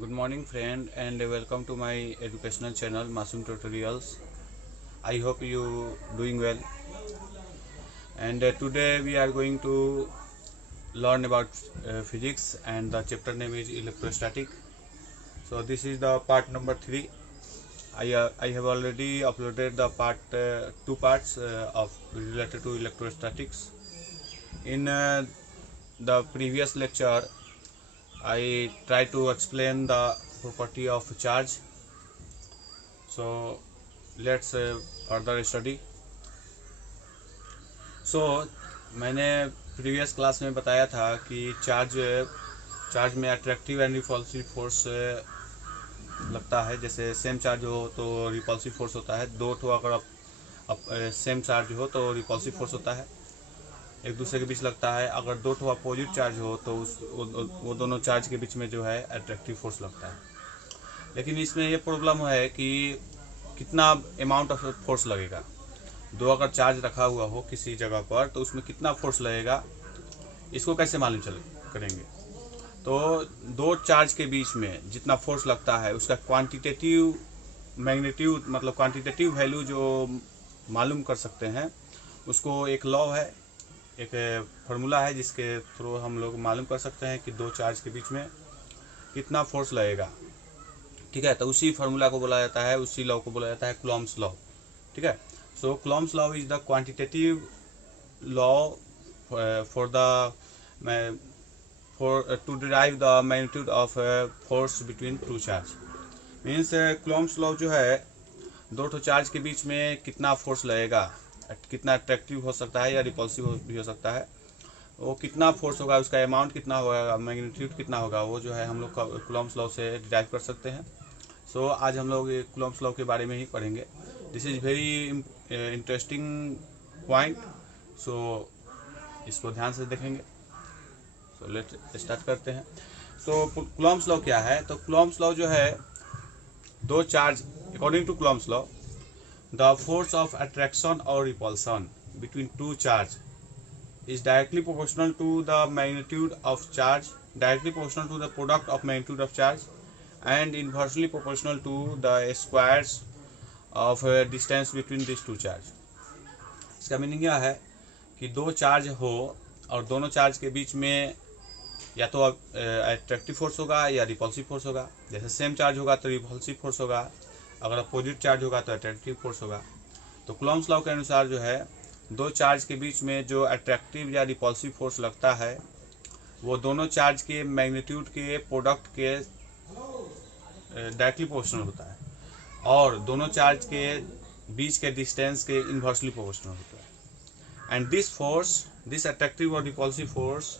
Good morning friend and welcome to my educational channel Masum Tutorials. I hope you doing well and today we are going to learn about physics and the chapter name is electrostatic. So this is the part number 3. I have already uploaded the two parts of related to electrostatics. In the previous lecture I tried to explain the property of charge. So let's further study. So मैंने previous class में बताया था कि charge में attractive and repulsive force लगता है। जैसे same charge हो तो रिपल्सिव फोर्स होता है, दो ठो अगर सेम चार्ज हो तो रिपल्सिव फोर्स होता है, एक दूसरे के बीच लगता है। अगर दो ठो अपोजिट चार्ज हो तो वो दोनों चार्ज के बीच में जो है अट्रैक्टिव फोर्स लगता है। लेकिन इसमें ये प्रॉब्लम है कि कितना अमाउंट ऑफ फोर्स लगेगा। दो अगर चार्ज रखा हुआ हो किसी जगह पर तो उसमें कितना फोर्स लगेगा, इसको कैसे मालूम करेंगे। तो दो चार्ज के बीच में जितना फोर्स लगता है उसका क्वांटिटेटिव मैग्नीट्यूड मतलब क्वांटिटेटिव वैल्यू जो मालूम कर सकते हैं, उसको एक लॉ है, एक फार्मूला है जिसके थ्रू हम लोग मालूम कर सकते हैं कि दो चार्ज के बीच में कितना फोर्स लगेगा। ठीक है, तो उसी फार्मूला को बोला जाता है, उसी लॉ को बोला जाता है कूलॉम्स लॉ। ठीक है, so Coulomb's law is the quantitative law to derive the magnitude of force between two charge. Means Coulomb's law जो है दो ठो चार्ज के बीच में कितना फोर्स लगेगा, कितना अट्रैक्टिव हो सकता है या रिपल्सिव भी हो सकता है, वो कितना फोर्स होगा, उसका अमाउंट कितना होगा, मैग्नीट्यूड कितना होगा, वो जो है हम लोग कूलॉम्स लॉ से डिराइव कर सकते हैं। सो आज हम लोग कूलॉम्स लॉ के बारे में ही पढ़ेंगे। This is very interesting point, so इसको ध्यान से देखेंगे। सो लेट स्टार्ट करते हैं। सो कूलॉम्स लॉ क्या है, तो कूलॉम्स लॉ जो है दो charge, according to Coulomb's law the force of attraction और repulsion between two charge is directly proportional to the magnitude of charge, directly proportional to the product of magnitude of charge, and inversely proportional to the squares of distance between these two charge. इसका meaning यह है कि दो charge हो और दोनों charge के बीच में या तो अट्रैक्टिव फोर्स होगा या रिपल्सिव फोर्स होगा। जैसे सेम चार्ज होगा तो रिपल्सिव फोर्स होगा, अगर अपोजिट चार्ज होगा तो अट्रैक्टिव फोर्स होगा। तो कूलॉम्स लॉ के अनुसार जो है दो चार्ज के बीच में जो अट्रैक्टिव या रिपल्सिव फोर्स लगता है वो दोनों चार्ज के मैग्नीट्यूड के प्रोडक्ट के डायरेक्टली प्रोपोर्शनल होता है और दोनों चार्ज के बीच के डिस्टेंस के इन्वर्सली प्रोपोर्शनल होता है। And this force, this attractive और repulsive force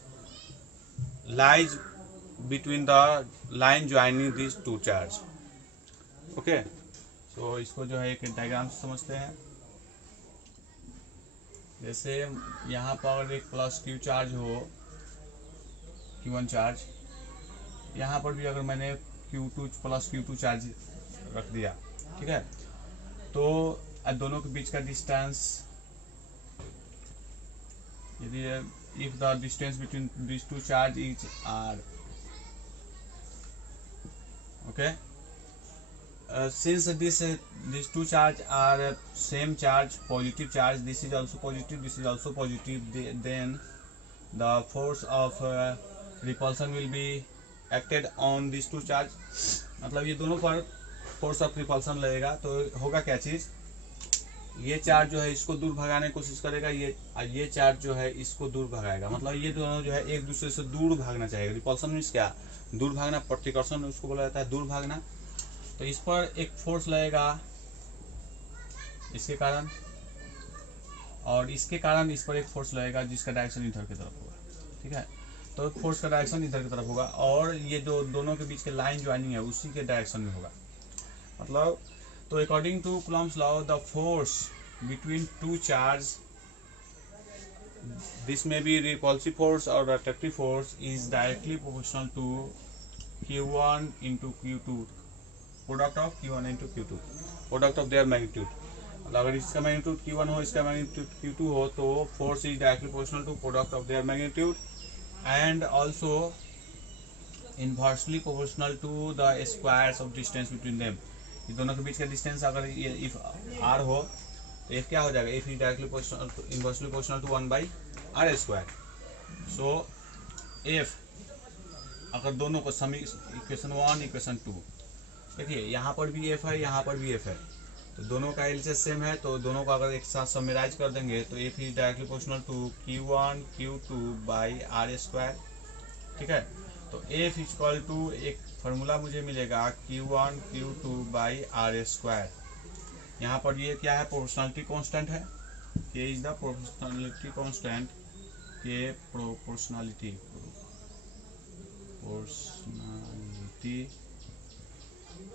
lies between the line joining this two charge. Okay, तो इसको जो है एक डायग्राम से समझते हैं। जैसे यहाँ पर एक प्लस क्यू चार्ज हो, Q1 चार्ज, यहाँ पर भी अगर मैंने Q2 प्लस Q2 चार्ज रख दिया, ठीक है, तो दोनों के बीच का डिस्टेंस, यदि if the distance between this two charge is r, okay, since these two charge are same charge, positive charge, this is also positive, this is also positive, then the force of repulsion will be acted on these two charge। मतलब ये दोनों पर force of repulsion लगेगा। तो होगा क्या चीज़, ये charge जो है इसको दूर भगाने की कोशिश करेगा, ये चार्ज जो है इसको दूर भगाएगा। मतलब ये दोनों जो है एक दूसरे से दूर भागना चाहेगा। रिपल्सन मीन्स क्या, दूर भागना, प्रतिकर्षण उसको बोला जाता है दूर भागना। तो इस पर एक फोर्स लगेगा इसके कारण, और इसके कारण इस पर एक फोर्स लगेगा जिसका डायरेक्शन इधर की तरफ होगा। ठीक है, तो फोर्स का डायरेक्शन इधर की तरफ होगा और ये जो दोनों के बीच के लाइन ज्वाइनिंग है उसी के डायरेक्शन में होगा। मतलब तो according to Coulomb's law the force between two charge, this may be repulsive force और attractive force, is directly proportional to Q1 into Q2, product of Q1 into Q2, product of their magnitude. मतलब अगर इसका magnitude Q1 हो, इसका magnitude Q2 हो, तो force is directly proportional to product of their magnitude and also inversely proportional to the squares of distance between them. ये दोनों के बीच का डिस्टेंस अगर ये इफ आर हो तो एफ क्या हो जाएगा, F is directly inversely proportional to 1/r²। So F अगर दोनों को समी इक्वेशन 1 इक्वेशन 2, देखिए यहाँ पर भी एफ है, यहाँ पर भी एफ है, तो दोनों का एलसीएस सेम है, तो दोनों को अगर एक साथ समराइज कर देंगे तो F is directly proportional to Q1 Q2/r²। ठीक है, तो एफ इक्वल टू एक फार्मूला मुझे मिलेगा Q1 Q2/r²। यहाँ पर ये क्या है, प्रोपोर्शनलिटी कांस्टेंट है, के इज द प्रोपोर्शनलिटी कांस्टेंट, के proportionality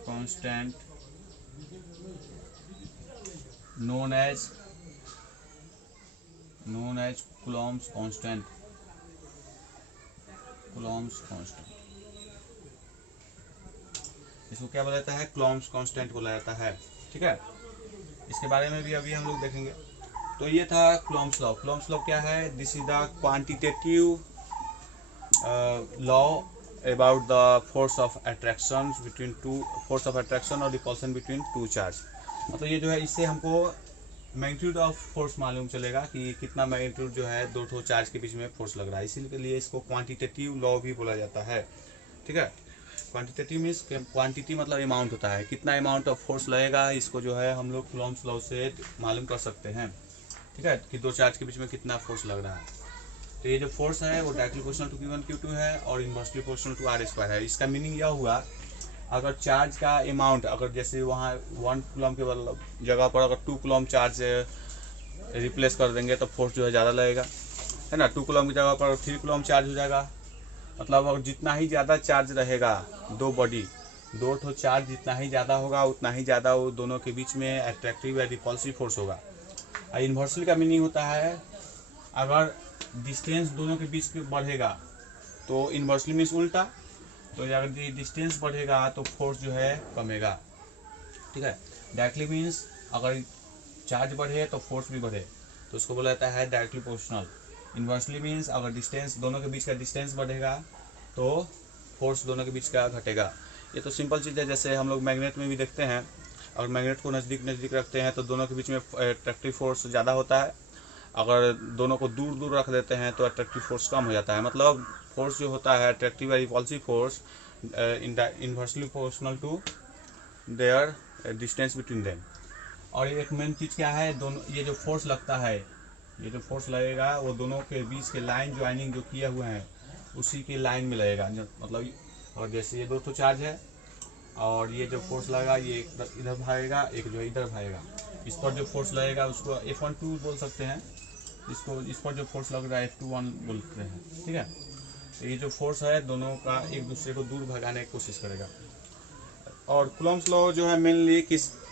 constant known as Coulomb's constant। Coulomb's constant इसको क्या बोला जाता है, Coulomb's constant बोला जाता है। ठीक है, इसके बारे में भी अभी हम लोग देखेंगे। तो ये था Coulomb's law। Coulomb's law क्या है, this is the quantitative law about the force of attraction between two force of attraction और repulsion between two charge। मतलब ये जो है, इससे हमको मैग्नीट्यूड ऑफ फोर्स मालूम चलेगा कि कितना मैग्नीट्यूड जो है दो ठो चार्ज के बीच में फोर्स लग रहा है, इसीलिए इसको क्वांटिटेटिव लॉ भी बोला जाता है। ठीक है, क्वांटिटेटिव मीन्स क्वांटिटी मतलब अमाउंट होता है, कितना अमाउंट ऑफ फोर्स लगेगा, इसको जो है हम लोग कूलॉम्स लॉ से मालूम कर सकते हैं। ठीक है, कि दो चार्ज के बीच में कितना फोर्स लग रहा है। तो ये जो फोर्स है वो directly proportional to Q1 Q2 है और इनवर्सली प्रोपोर्शनल टू r² है। इसका मीनिंग यह हुआ, अगर चार्ज का अमाउंट अगर जैसे वहाँ 1 कूलम के जगह पर अगर 2 कूलम चार्ज रिप्लेस कर देंगे तो फोर्स जो है ज़्यादा लगेगा, है ना। 2 कूलम की जगह पर 3 कूलम चार्ज हो जाएगा। मतलब अगर जितना ही ज़्यादा चार्ज रहेगा दो ठो चार्ज जितना ही ज़्यादा होगा उतना ही ज़्यादा वो दोनों के बीच में अट्रैक्टिव या रिपल्सिव फोर्स होगा। और इन्वर्सली का मीनिंग होता है, अगर डिस्टेंस दोनों के बीच बढ़ेगा तो इन्वर्सली मीन्स उल्टा, तो अगर डिस्टेंस बढ़ेगा तो फोर्स जो है कमेगा। ठीक है, डायरेक्टली मीन्स अगर चार्ज बढ़े तो फोर्स भी बढ़े, तो उसको बोला जाता है डायरेक्टली प्रोपोर्शनल। इन्वर्सली मीन्स अगर डिस्टेंस दोनों के बीच का डिस्टेंस बढ़ेगा तो फोर्स दोनों के बीच का घटेगा। ये तो सिंपल चीज़ है, जैसे हम लोग मैग्नेट में भी देखते हैं, अगर मैग्नेट को नज़दीक रखते हैं तो दोनों के बीच में अट्रैक्टिव फोर्स ज़्यादा होता है, अगर दोनों को दूर रख देते हैं तो अट्रैक्टिव फोर्स कम हो जाता है। मतलब फोर्स जो होता है अट्रैक्टिव या repulsive force inversely proportional to their distance between them. और एक मेन चीज़ क्या है, दोनों ये जो फोर्स लगता है, ये जो फोर्स लगेगा वो दोनों के बीच के लाइन ज्वाइनिंग जो किए हुए हैं उसी के लाइन में लगेगा। मतलब और जैसे ये दो तो चार्ज है और ये जो फोर्स लगेगा ये इधर भागेगा, एक जो इधर भागेगा, इस पर जो फोर्स लगेगा उसको F12 बोल सकते हैं, इसको इस पर जो फोर्स लग रहा है F21 बोलते हैं। ठीक है, तो ये जो फोर्स है दोनों का एक दूसरे को दूर भगाने की कोशिश करेगा। और कूलॉम्स लॉ जो है मेनली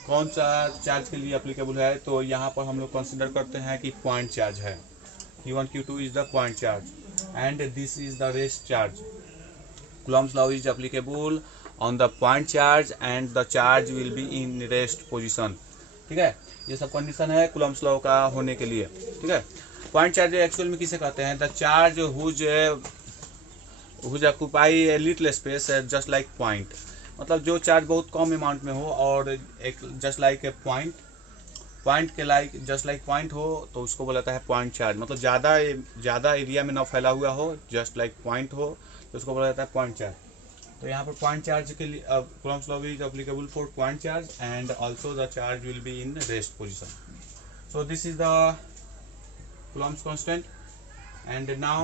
कौन सा चार्ज के लिए एप्लीकेबल है, तो यहाँ पर हम लोग कंसिडर करते हैं कि पॉइंट चार्ज है। Q1 Q2 is the point charge and this is the rest charge. Coulomb's law is applicable on the point charge and the charge will be in rest position. ठीक है, ये सब condition है Coulomb's law का होने के लिए। ठीक है, पॉइंट चार्ज एक्चुअल में किसे कहते हैं, the charge whose occupy a little space just like point. मतलब जो चार्ज बहुत कम अमाउंट में हो और एक जस्ट लाइक ए पॉइंट के लाइक जस्ट लाइक पॉइंट हो तो उसको बोला जाता है पॉइंट चार्ज। मतलब ज़्यादा एरिया में ना फैला हुआ हो, जस्ट लाइक पॉइंट हो तो उसको बोला जाता है पॉइंट चार्ज। तो यहाँ पर पॉइंट चार्ज के लिए Coulomb's law is applicable for point charge and also the charge will be in rest position. So this is the Coulomb's constant and now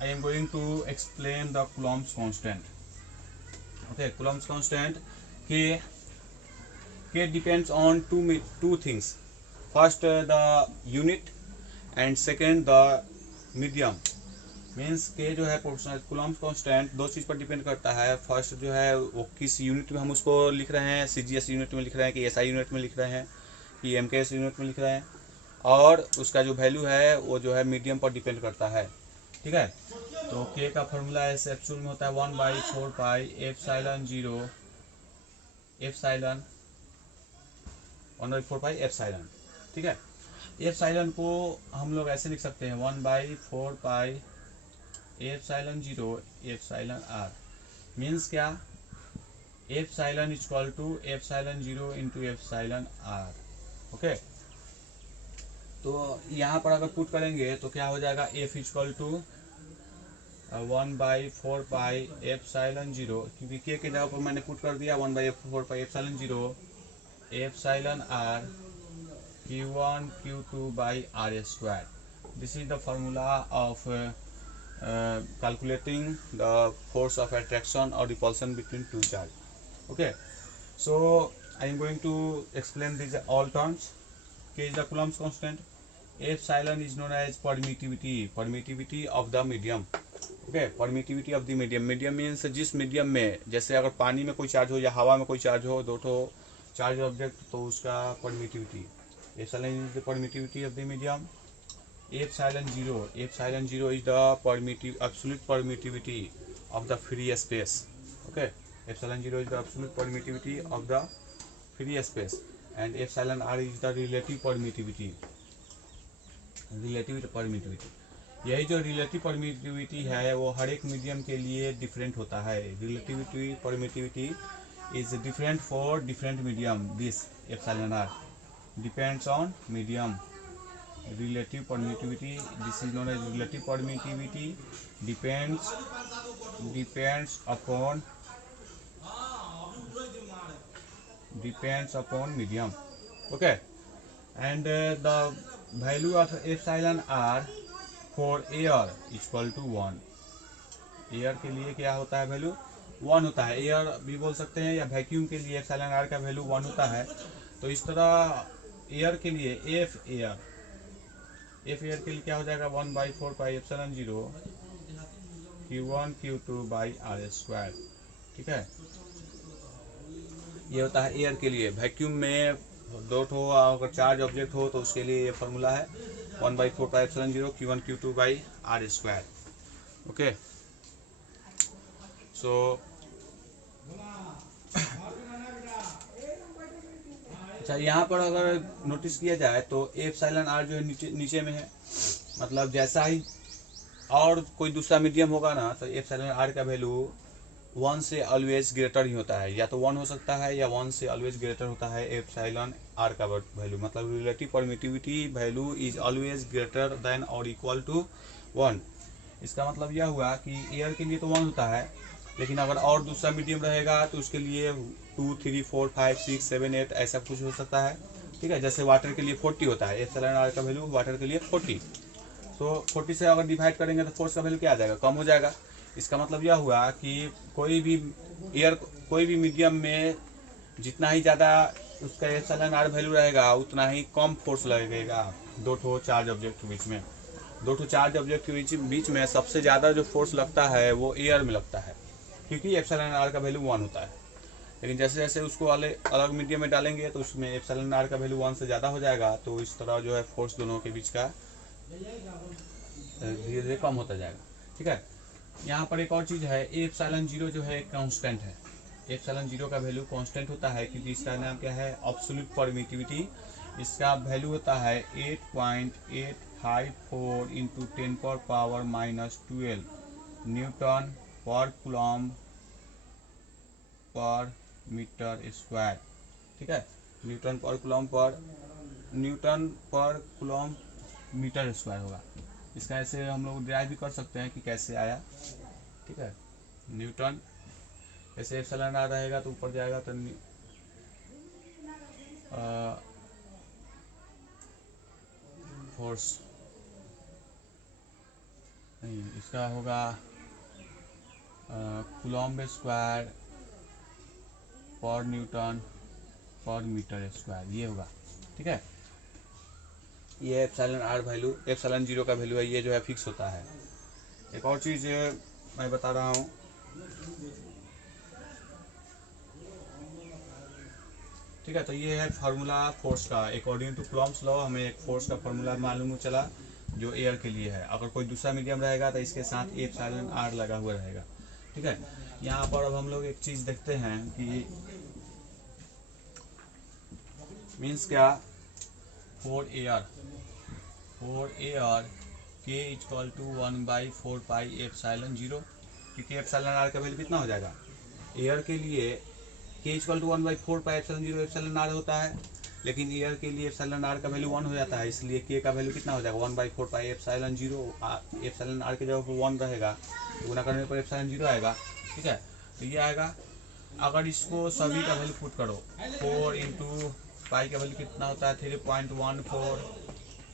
I am going to explain the Coulomb's constant. Okay, Coulomb's constant K depends on two things. First the unit and second the medium. Means K जो है proportional Coulomb's constant दो चीज़ पर depend करता है। First जो है वो किस यूनिट में हम उसको लिख रहे हैं, CGS यूनिट में लिख रहे हैं कि SI यूनिट में लिख रहे हैं कि MKS यूनिट में लिख रहे हैं, और उसका जो वैल्यू है वो जो है मीडियम पर डिपेंड करता है। ठीक है, तो K का फॉर्मूला ऐसे एक्चुअल में होता है 1/4 pi epsilon 0 epsilon 1/4 pi epsilon. ठीक है, एप्सिलॉन को हम लोग ऐसे लिख सकते हैं 1/4 pi epsilon 0 epsilon r। Means क्या, epsilon equal to epsilon 0 into epsilon R. Okay, तो यहाँ पर अगर पुट करेंगे तो क्या हो जाएगा, F equal to 1/4 pi epsilon 0, क्योंकि के जगह पर मैंने पुट कर दिया 1/4 pi epsilon 0 epsilon R Q1 Q2 by R square. This is the formula of calculating the force of attraction or repulsion between two charges. Okay, so I am going to explain these all terms. K is the Coulomb's constant. Epsilon is known as permittivity of the medium. Okay, permittivity of the medium. Medium means जिस medium में, जैसे अगर पानी में कोई charge हो या हवा में कोई चार्ज हो, दो ठो चार्ज ऑब्जेक्ट, तो उसका permittivity. Epsilon is the permittivity of the medium. Epsilon 0 is the absolute permittivity of the free space. Okay, epsilon 0 is the absolute permittivity of the free space, and epsilon r is the relative permittivity. यही जो relative permittivity है वो हर एक medium के लिए different होता है। Relativity permittivity is different for different medium. This epsilon R depends on medium. Relative permittivity, this is known as relative permittivity, depends upon medium. Okay, and the value of epsilon r for air equal to 1. Air के लिए क्या होता है, value 1 होता है। Air भी बोल सकते हैं, या वैक्यूम के लिए एप्सिलॉन आर का वैल्यू 1 होता है। तो इस तरह एयर के लिए एफ एयर के लिए क्या हो जाएगा, 1/4 pi epsilon 0 Q1 Q2 by R square. ठीक है, ये होता है एयर के लिए। वैक्यूम में दो ठो अगर चार्ज ऑब्जेक्ट हो तो उसके लिए ये फॉर्मूला है 1/4 pi epsilon 0 Q1 Q2 by R square. Okay, so अच्छा, यहाँ पर अगर नोटिस किया जाए तो एप्सिलॉन आर जो है नीचे में है, मतलब जैसा ही और कोई दूसरा मीडियम होगा ना, तो एप्सिलॉन आर का वैल्यू 1 से ऑलवेज ग्रेटर ही होता है। या तो 1 हो सकता है या 1 से ऑलवेज ग्रेटर होता है एप्सिलॉन आर का वैल्यू। मतलब relative permittivity value is always greater than और इक्वल टू 1। इसका मतलब यह हुआ कि एयर के लिए तो 1 होता है, लेकिन अगर और दूसरा मीडियम रहेगा तो उसके लिए 2, 3, 4, 5, 6, 7, 8 ऐसा कुछ हो सकता है। ठीक है, जैसे वाटर के लिए 40 होता है, एप्सिलॉन आर का वैल्यू वाटर के लिए 40। तो 40 से अगर डिवाइड करेंगे तो फोर्स का वैल्यू क्या आ जाएगा, कम हो जाएगा। इसका मतलब यह हुआ कि कोई भी मीडियम में जितना ही ज़्यादा उसका एप्सिलॉन आर वैल्यू रहेगा, उतना ही कम फोर्स लगेगा दो ठो चार्ज ऑब्जेक्ट के बीच में। दो ठो चार्ज ऑब्जेक्ट के बीच में सबसे ज़्यादा जो फोर्स लगता है वो एयर में लगता है, क्योंकि एप्सिलॉन आर का वैल्यू 1 होता है। लेकिन जैसे जैसे उसको अलग मीडियम में डालेंगे तो उसमें एप्सिलॉन आर का वैल्यू 1 से ज़्यादा हो जाएगा, तो इस तरह जो है फोर्स दोनों के बीच का धीरे धीरे कम होता जाएगा। ठीक है, यहाँ पर एक और चीज़ है, एप्सिलॉन 0 जो है एक कांस्टेंट है। एप्सिलॉन 0 का वैल्यू कांस्टेंट होता है क्योंकि इसका नाम क्या है, एब्सोल्यूट परमिटिविटी। इसका वैल्यू होता है 8.854 इंटू 10⁻⁻12 न्यूटन पर कूलम्ब पर मीटर स्क्वायर। ठीक है, न्यूटन पर कूलम्ब मीटर स्क्वायर होगा। इसका ऐसे हम लोग ड्राइव भी कर सकते हैं कि कैसे आया। ठीक है, न्यूटन ऐसे एप्सिलॉन आ रहेगा तो ऊपर जाएगा तो फोर्स नहीं, इसका होगा कूलम्ब स्क्वायर पर न्यूटन पर मीटर स्क्वायर, ये होगा। ठीक है, ये एप्सिलॉन आर वैल्यू, एप्सिलॉन 0 का वैल्यू है, ये जो है फिक्स होता है। एक और चीज़ मैं बता रहा हूँ, ठीक है, तो ये है फार्मूला फोर्स का। अकॉर्डिंग टू कूलम्ब्स लॉ हमें एक फोर्स का फार्मूला मालूम चला जो एयर के लिए है। अगर कोई दूसरा मीडियम रहेगा तो इसके साथ एप्सिलॉन आर लगा हुआ रहेगा। ठीक है, यहाँ पर अब हम लोग एक चीज़ देखते हैं कि मीन्स क्या, फॉर एयर के इक्वल टू 1/4 पाई एप्सिलॉन 0, क्योंकि एप्सिलॉन आर का वैल्यू कितना हो जाएगा, एयर के लिए के इक्वल टू 1/4πε0 एप्सिलॉन आर होता है, लेकिन एयर के लिए एप्सिलॉन आर का वैल्यू 1 हो जाता है, इसलिए के का वैल्यू कितना हो जाएगा 1/4πε0। एप्सिलॉन आर की जगह पर 1 रहेगा, गुना करने पर एप्सिलॉन 0 आएगा। ठीक है, तो ये आएगा। अगर इसको सभी का वैल्यू पुट करो, 4 इंटू पाई का वैल्यू कितना होता है 3.14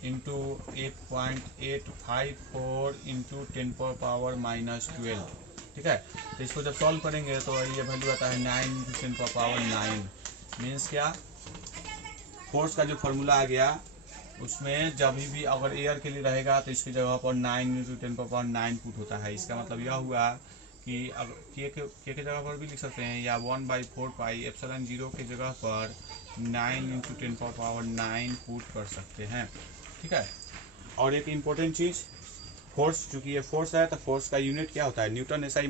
इंटू 8.854 इंटू 10⁻⁻12। ठीक है, तो इसको जब सॉल्व करेंगे तो ये वैल्यू आता है 9 इंटू 10⁻9। मीन्स क्या, फोर्स का जो फॉर्मूला आ गया उसमें जब भी अगर एयर के लिए रहेगा तो इसकी जगह पर 9 इंटू 10⁻9 पुट होता है। इसका मतलब यह हुआ कि अब के जगह पर भी लिख सकते हैं, या 1/4πε0 के जगह पर 9 इंटू 10⁻9 पुट कर सकते हैं। ठीक है, और एक इम्पोर्टेंट चीज़, फोर्स, चूँकि ये फोर्स है तो फोर्स का यूनिट क्या होता है, न्यूटन। एसआई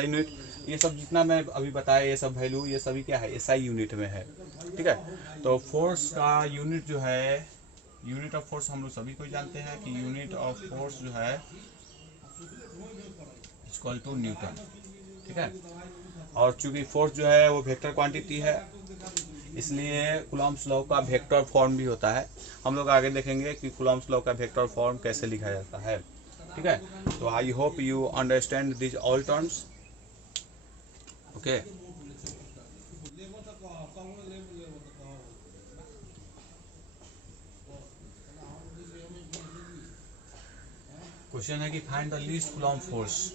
यूनिट, ये सब जितना मैं अभी बताया ये सब वैल्यू, ये सभी क्या है, एसआई यूनिट में है। ठीक है, तो फोर्स का यूनिट जो है, यूनिट ऑफ फोर्स हम लोग सभी को जानते हैं कि यूनिट ऑफ फोर्स जो है इक्वल टू न्यूटन। ठीक है, और चूंकि फोर्स जो है वो वेक्टर क्वांटिटी है, इसलिए कूलॉम्स लॉ का वेक्टर फॉर्म भी होता है। हम लोग आगे देखेंगे कि कूलॉम्स लॉ का वेक्टर फॉर्म कैसे लिखा जाता है। ठीक है, तो I hope you understand this all terms. Okay, question है कि find the least coulomb force,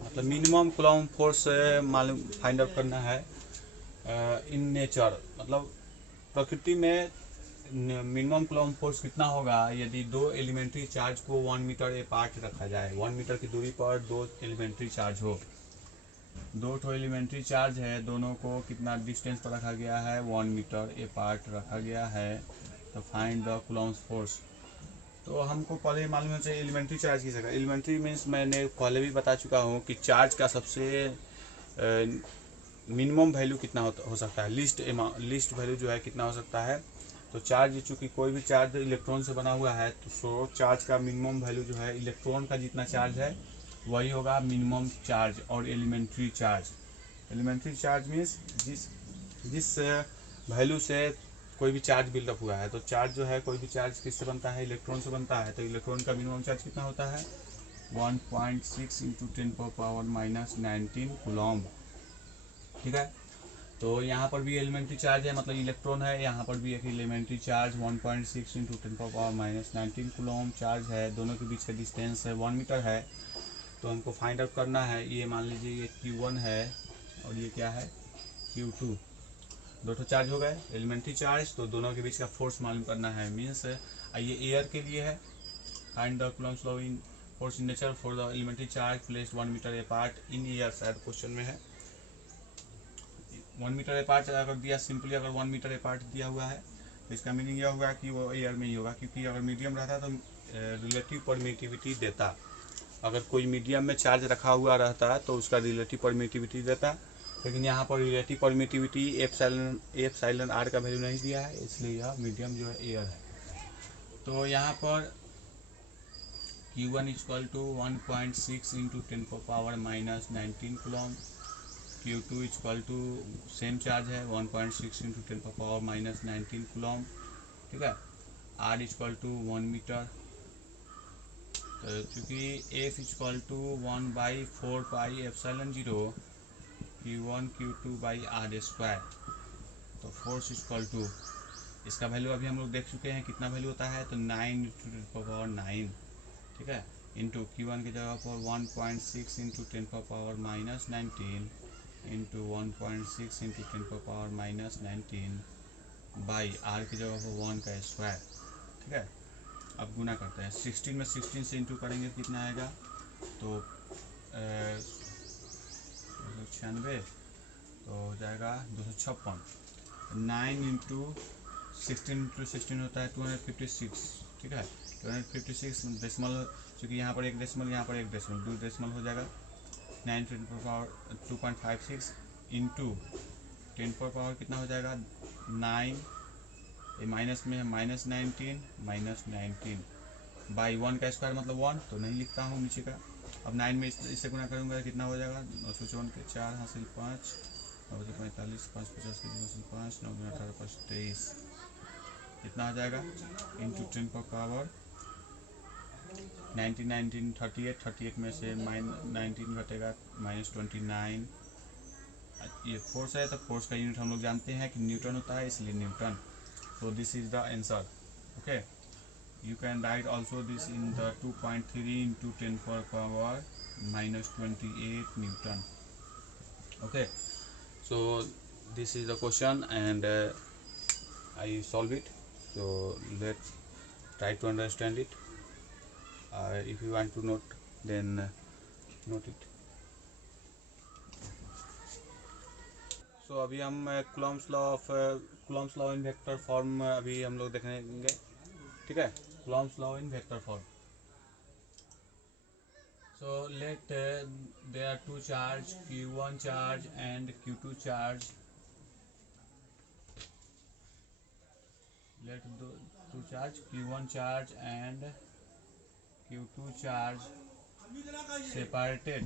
मतलब मिनिमम कूलॉम्ब फोर्स मालूम फाइंड आउट करना है इन नेचर, मतलब प्रकृति में मिनिमम कूलॉम्ब फोर्स कितना होगा यदि दो एलिमेंट्री चार्ज को 1 मीटर अपार्ट रखा जाए। 1 मीटर की दूरी पर दो एलिमेंट्री चार्ज हो, दो ठो एलिमेंट्री चार्ज है, दोनों को कितना डिस्टेंस पर रखा गया है 1 मीटर अपार्ट रखा गया है। तो फाइंड द कूलॉम्ब फोर्स। तो हमको पहले मालूम होना चाहिए एलिमेंट्री चार्ज की जगह। एलिमेंट्री मीन्स मैंने पहले भी बता चुका हूँ कि चार्ज का सबसे मिनिमम वैल्यू कितना हो सकता है, लीस्ट वैल्यू जो है कितना हो सकता है। तो चार्ज, चूँकि कोई भी चार्ज इलेक्ट्रॉन से बना हुआ है, तो चार्ज का मिनिमम वैल्यू जो है इलेक्ट्रॉन का जितना चार्ज है वही होगा मिनिमम चार्ज। और एलिमेंट्री चार्ज मीन्स जिस वैल्यू से कोई भी चार्ज बिल्डअप हुआ है। तो चार्ज जो है, कोई भी चार्ज किससे बनता है, इलेक्ट्रॉन से बनता है। तो इलेक्ट्रॉन का मिनिमम चार्ज कितना होता है 1.6 इंटू 10⁻⁻19 कूलॉम्ब। ठीक है, तो यहाँ पर भी एलिमेंट्री चार्ज है, मतलब इलेक्ट्रॉन है, यहाँ पर भी एक elementary charge 1.6 into 10⁻⁻19 coulomb charge है। दोनों के बीच का डिस्टेंस है 1 मीटर है। तो हमको फाइंड आउट करना है, ये मान लीजिए ये Q1 है और ये क्या है Q2। दो ठो चार्ज हो गए एलिमेंट्री चार्ज, तो दोनों के बीच का फोर्स मालूम करना है। मीन्स ये एयर के लिए है, find the Coulomb's law in force in nature for the elementary charge placed 1 meter apart in air. शायद क्वेश्चन में है 1 मीटर अपार्ट अगर दिया, सिंपली अगर 1 मीटर अपार्ट दिया हुआ है तो इसका मीनिंग यह होगा कि वो एयर में ही होगा, क्योंकि अगर मीडियम रहता तो रिलेटिव परमिटिविटी देता। अगर कोई मीडियम में चार्ज रखा हुआ रहता है तो उसका रिलेटिव परमिटिविटी देता, लेकिन यहाँ पर रिलेटिव परमिटिविटी एप्सिलॉन आर का वैल्यू नहीं दिया है, इसलिए यह मीडियम जो है एयर है। तो यहाँ पर Q1 equal to 1.6 into 10⁻⁻19 coulomb, Q2 equal to same charge है 1.6 इंटू 10⁻⁻19 कूलॉम्ब। ठीक है, R इक्वल टू 1 मीटर। तो चूँकि F equal to 1/4πε0 Q1 Q2 बाई R स्क्वायर। तो फोर्स इक्वल टू, इसका वैल्यू अभी हम लोग देख चुके हैं कितना वैल्यू होता है, तो 9 इंटू 10⁻9। ठीक है, इंटू Q1 की जगह पर 1.6 into 10⁻⁻19 into 1.6 into 10⁻⁻19 by R की जगह पर 1 का स्क्वायर। ठीक है, अब गुना करते हैं, 16 में 16 से इंटू करेंगे कितना आएगा, तो 296, तो हो जाएगा 256। 9 इंटू 16 होता है 256। ठीक है, 256 डेसिमल, चूँकि यहाँ पर एक डेसिमल, यहाँ पर एक डेसिमल, 2 डेसिमल हो जाएगा। 9 to the power 2.56 इंटू 10 पर पावर कितना हो जाएगा 9, ये माइनस में है -19 बाई 1 का स्क्वायर मतलब 1, तो नहीं लिखता हूँ नीचे का। अब 9 में इससे गुना करूँगा कितना हो जाएगा, 954 के 4 हासिल 5, 945, 5 50 के 2 हासिल 5, 9 गुना 18 5 23, कितना आ जाएगा इंटू 10 का पावर 19 19 38, 38 में से 19 घटेगा -29। ये फोर्स है तो फोर्स का यूनिट हम लोग जानते हैं कि न्यूटन होता है, इसलिए Newton. So this is the answer. Okay, you can write also this in the 2.3 into 10 power -28 Newton. Okay, so this is the question and I solve it. So let's try to understand it. If you want to note, then note it. So अभी हम Coulomb's law in vector form अभी हम लोग देखेंगे, ठीक है। Coulomb's law in vector form. So let there are two charge, Q1 charge and Q2 charge. Let the two charge, Q1 charge and Q2 charge separated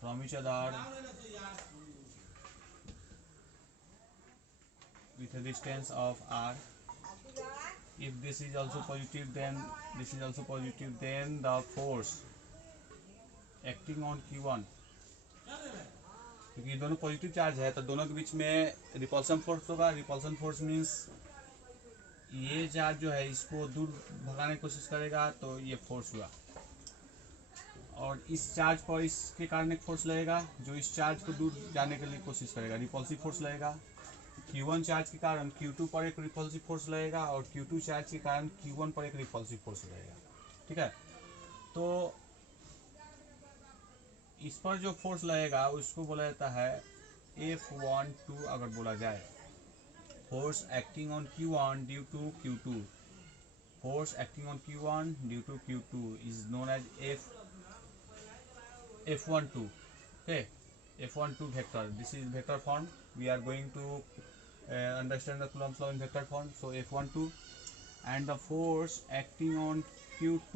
from each other with a distance of r. If this is also positive, then this is also positive, then the force acting on Q1, क्योंकि दोनों positive charge है तो दोनों के बीच में repulsion force होगा। Repulsion force means ये charge जो है इसको दूर भगाने की कोशिश करेगा, तो ये फोर्स हुआ। और इस चार्ज पर इसके कारण एक फोर्स लगेगा जो इस चार्ज को दूर जाने के लिए कोशिश करेगा, रिपल्सिव फोर्स लगेगा। Q1 चार्ज के कारण Q2 पर एक रिपल्सिव फोर्स लगेगा और Q2 चार्ज के कारण Q1 पर एक रिपल्सिव फोर्स लगेगा, ठीक है। तो इस पर जो फोर्स लगेगा उसको बोला जाता है F12 अगर बोला जाए। Force acting on Q1 due to Q2, force acting on Q1 due to Q2 is known as F12. Okay, F12 vector. This is vector form. We are going to understand the Coulomb's law in vector form. So F12 and the force acting on Q2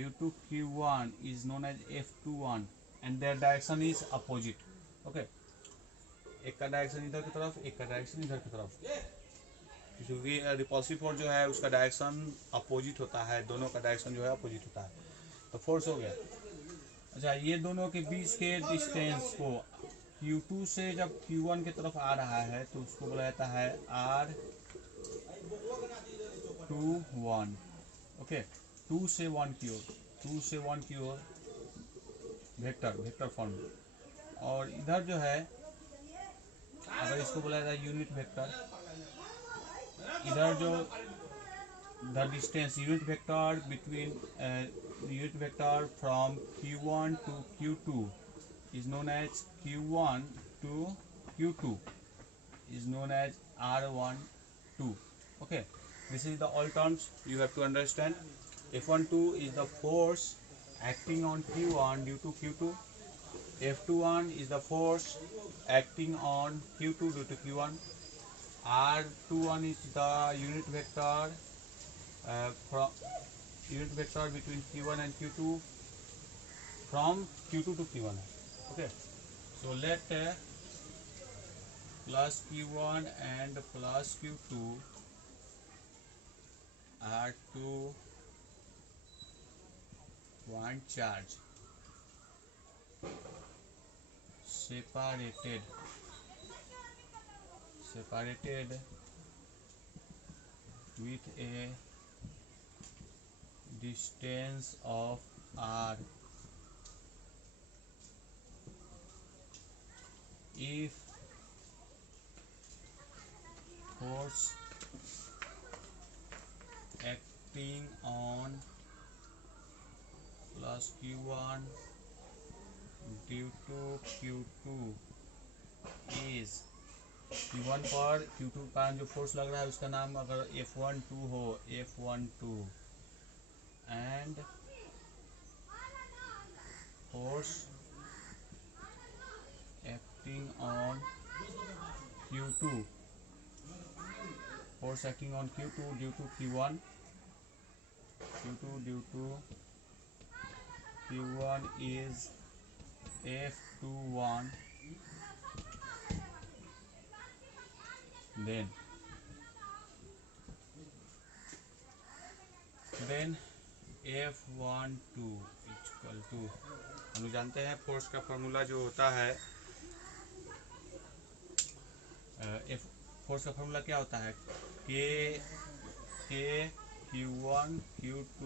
due to Q1 is known as F21 and their direction is opposite. Okay, एक का direction इधर की तरफ, एक का direction इधर की तरफ, क्योंकि रिपल्सिव फोर्स जो है उसका डायरेक्शन अपोजिट होता है, दोनों का डायरेक्शन जो है अपोजिट होता है, तो फोर्स हो गया। अच्छा, ये दोनों के बीच के डिस्टेंस को Q2 से जब Q1 की तरफ आ रहा है तो उसको बोला जाता है R21। ओके, 2 से 1 की ओर, 2 से 1 की ओर वेक्टर फॉर्म। और इधर जो है अगर इसको बोला जाता है यूनिट वेक्टर, इधर जो the distance unit vector between unit vector from Q1 to Q2 is known as Q1 to Q2 is known as R12. Okay, this is the all terms you have to understand. F12 is the force acting on Q1 due to Q2. F21 is the force acting on Q2 due to Q1. R21 is the unit vector between Q1 and Q2 from Q2 to Q1. Okay, so let plus Q1 and plus Q2 are two point charge separated with a distance of r. If force acting on plus Q1 due to Q2 is Q1 पर Q2 का जो force लग रहा है उसका नाम अगर F12 हो, F12 and force acting on Q2 force acting on Q2 due to Q1 due to Q1 is F21, then F12 equal to, हम लोग जानते हैं फोर्स का फॉर्मूला जो होता है, फोर्स का फॉर्मूला क्या होता है, के Q1 Q2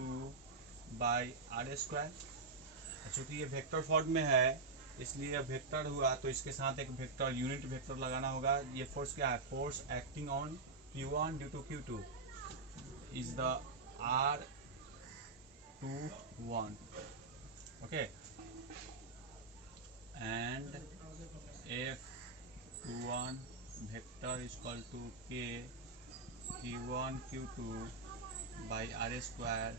by R square. चूँकि ये वेक्टर फॉर्म में है इसलिए वेक्टर हुआ तो इसके साथ एक वेक्टर यूनिट वेक्टर लगाना होगा। ये फोर्स क्या है, force acting on Q1 due to Q2 is the R21, okay, and F21 vector is equal to K Q1 Q2 by R square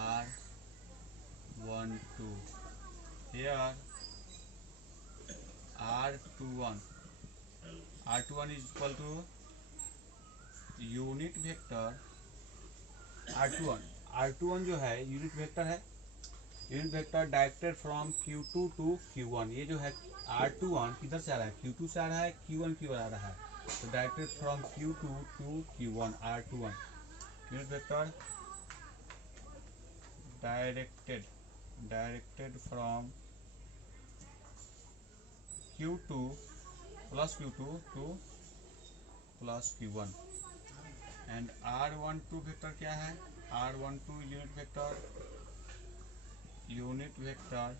R12. Here R21 is equal to unit vector R21 जो है unit vector है, unit vector directed from Q2 to Q1। ये जो है R21 किधर से आ रहा है, Q2 से आ रहा है, Q1 की ओर आ रहा है, तो directed from Q2 to Q1 R21 unit vector directed from Q2 plus Q2 to plus Q1। And R12 vector क्या है, R12 unit vector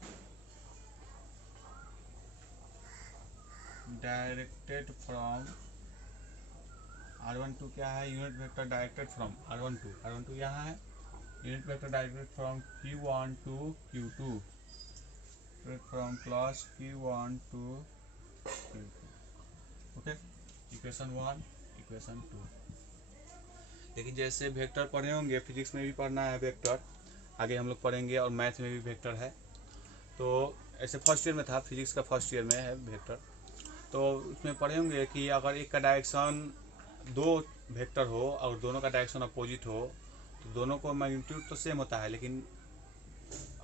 directed from R12 क्या है, unit vector directed from R12 यहाँ है, unit vector directed from Q1 to Q2, from plus Q1 to Q2। Okay, equation 1 equation 2। लेकिन जैसे vector पढ़े होंगे, फिजिक्स में भी पढ़ना है वेक्टर, आगे हम लोग पढ़ेंगे, और मैथ में भी वेक्टर है। तो ऐसे फर्स्ट ईयर में था, फिजिक्स का फर्स्ट ईयर में है वेक्टर, तो उसमें पढ़े होंगे कि अगर एक का डायरेक्शन दो वेक्टर हो और दोनों का डायरेक्शन अपोजिट हो तो दोनों को मैग्नीट्यूड तो सेम होता है, लेकिन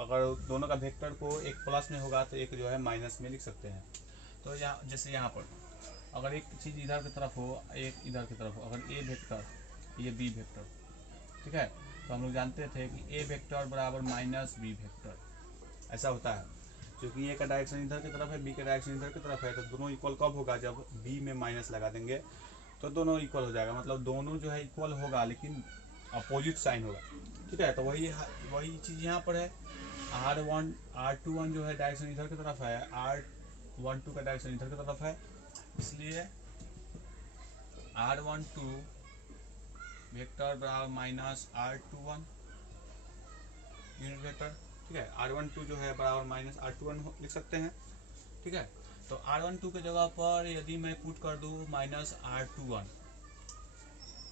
अगर दोनों का वेक्टर को एक प्लस में होगा तो एक जो है माइनस में लिख सकते हैं। तो यहाँ जैसे यहाँ पर अगर एक चीज़ इधर की तरफ हो, एक इधर की तरफ हो, अगर ए वेक्टर ये बी वेक्टर, ठीक है, तो हम लोग जानते थे कि ए वेक्टर बराबर माइनस बी वेक्टर, ऐसा होता है। क्योंकि ए का डायरेक्शन इधर की तरफ है, बी का डायरेक्शन इधर की तरफ है, तो दोनों इक्वल कब होगा, जब बी में माइनस लगा देंगे तो दोनों इक्वल हो जाएगा, मतलब दोनों जो है इक्वल होगा लेकिन अपोजिट साइन होगा, ठीक है। तो वही चीज़ यहाँ पर है, R21 जो है डायरेक्शन इधर की तरफ है, R12 का डायरेक्शन इधर की तरफ है, इसलिए R12 वेक्टर बराबर माइनस R21 यूनिट वेक्टर, ठीक है। R12 जो है बराबर माइनस R21 लिख सकते हैं, ठीक है। तो R12 के जगह पर यदि मैं पुट कर दूँ minus R21,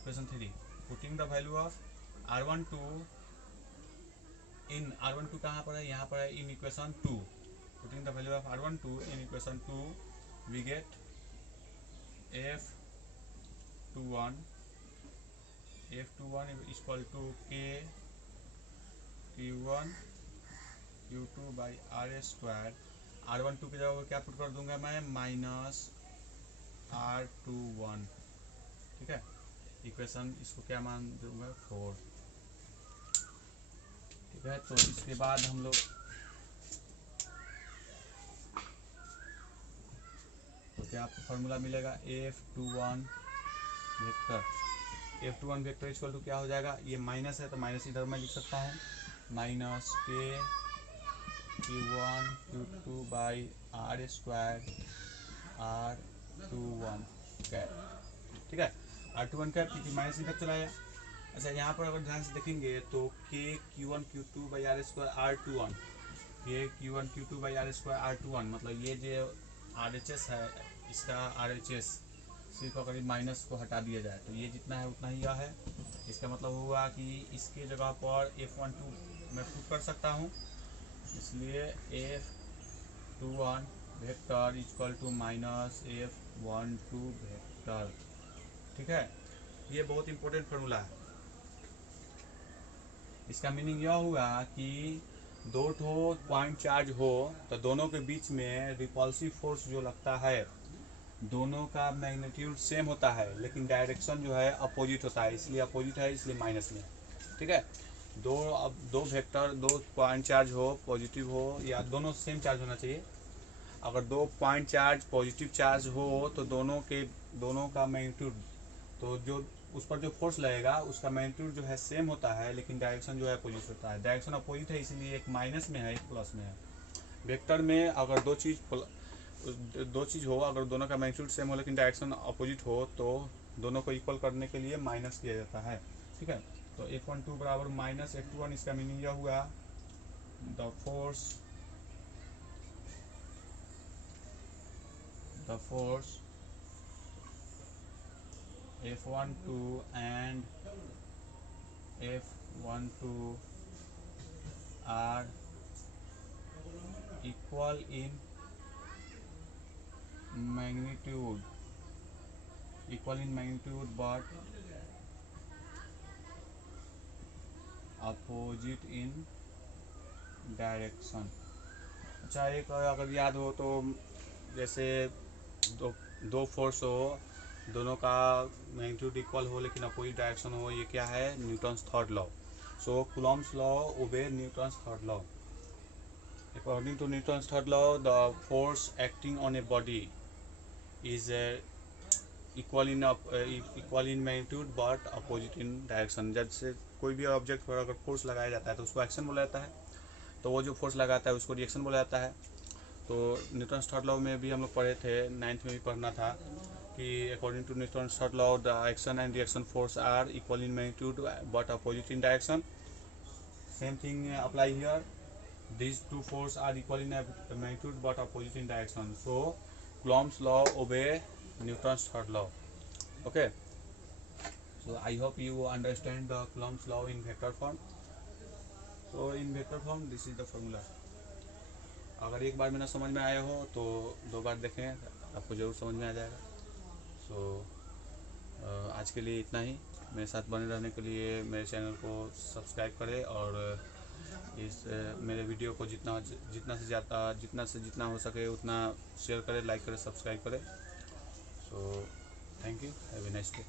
question 3, putting the value of R12 in, R12 कहाँ पर है, यहाँ पर है, in equation 2, putting the value of R12 in equation 2 we get F21 is equal to K Q1 Q2 by R square. R12 की जगह क्या put कर दूंगा मैं, माइनस R21, ठीक है। इक्वेशन इसको क्या मान दूंगा, 4, ठीक है। तो इसके बाद हम लोग तो क्या आपको फॉर्मूला मिलेगा, F21 वेक्टर इक्वल टू क्या हो जाएगा, ये माइनस है तो माइनस इधर मैं लिख सकता हूँ, माइनस के Q1 Q2 बाई R स्क्वायर R21 कैप, ठीक है। R21 कैप क्योंकि माइनस इधर चला गया। अच्छा, यहाँ पर अगर ध्यान से देखेंगे तो के Q1 Q2 बाई R स्क्वायर R21, के Q1 Q2 बाई R स्क्वायर R21, मतलब ये जो RHS है इसका RHS सिर्फ अगर माइनस को हटा दिया जाए तो ये जितना है उतना ही यह है। इसका मतलब हुआ कि इसके जगह पर F12 मैं पुट कर सकता हूँ, इसलिए F21 vector equal to minus F12 vector, ठीक है। ये बहुत इंपॉर्टेंट फार्मूला है। इसका मीनिंग यह हुआ कि दो ठो पॉइंट चार्ज हो तो दोनों के बीच में रिपल्सिव फोर्स जो लगता है दोनों का मैग्नीट्यूड सेम होता है, लेकिन डायरेक्शन जो है अपोजिट होता है, इसलिए अपोजिट है, इसलिए माइनस में। ठीक है, अब दो वेक्टर, दो पॉइंट चार्ज हो, पॉजिटिव हो या दोनों सेम चार्ज होना चाहिए। अगर दो पॉइंट चार्ज पॉजिटिव चार्ज हो तो दोनों का मैग्नीट्यूड, तो जो उस पर जो फोर्स लगेगा उसका मैग्नीट्यूड जो है सेम होता है, लेकिन डायरेक्शन जो है अपोजिट होता है। डायरेक्शन अपोजिट है, इसलिए एक माइनस में है, एक प्लस में है। वेक्टर में अगर दो चीज़ हो, अगर दोनों का मैग्नीट्यूड सेम हो लेकिन डायरेक्शन अपोजिट हो तो दोनों को इक्वल करने के लिए माइनस किया जाता है। ठीक है, तो F12 बराबर माइनस F21। इसका मीनिंग यह हुआ the force F12 and F12 are equal in magnitude but opposite in direction। अच्छा, एक अगर याद हो तो जैसे दो फोर्स हो, दोनों का मैग्नीट्यूड इक्वल हो लेकिन अपोजिट डायरेक्शन हो, ये क्या है? Newton's third law. सो कूलॉम्स लॉ ओबे Newton's third law. According to Newton's third law, the force acting on a body is equal in magnitude but opposite in direction। जैसे कोई भी ऑब्जेक्ट पर अगर फोर्स लगाया जाता है तो उसको एक्शन बोला जाता है, तो वो जो फोर्स लगाता है उसको रिएक्शन बोला जाता है। तो न्यूटन्स थर्ड लॉ में भी हम लोग पढ़े थे, 9th में भी पढ़ना था कि according to Newton's third law the action and reaction force are equal in magnitude but opposite in direction. Same thing apply here, these two forces are equal in magnitude but opposite in direction, so Coulomb's law obey Newton's third law। Okay, so I hope you understand the Coulomb's law in vector form। so in vector form this is the formula। अगर एक बार में ना समझ में आया हो तो दो बार देखें, आपको ज़रूर समझ में आ जाएगा। so आज के लिए इतना ही। मेरे साथ बने रहने के लिए मेरे चैनल को सब्सक्राइब करें और इस मेरे वीडियो को जितना से जितना हो सके उतना शेयर करें, लाइक करें, सब्सक्राइब करें। So thank you, have a nice day.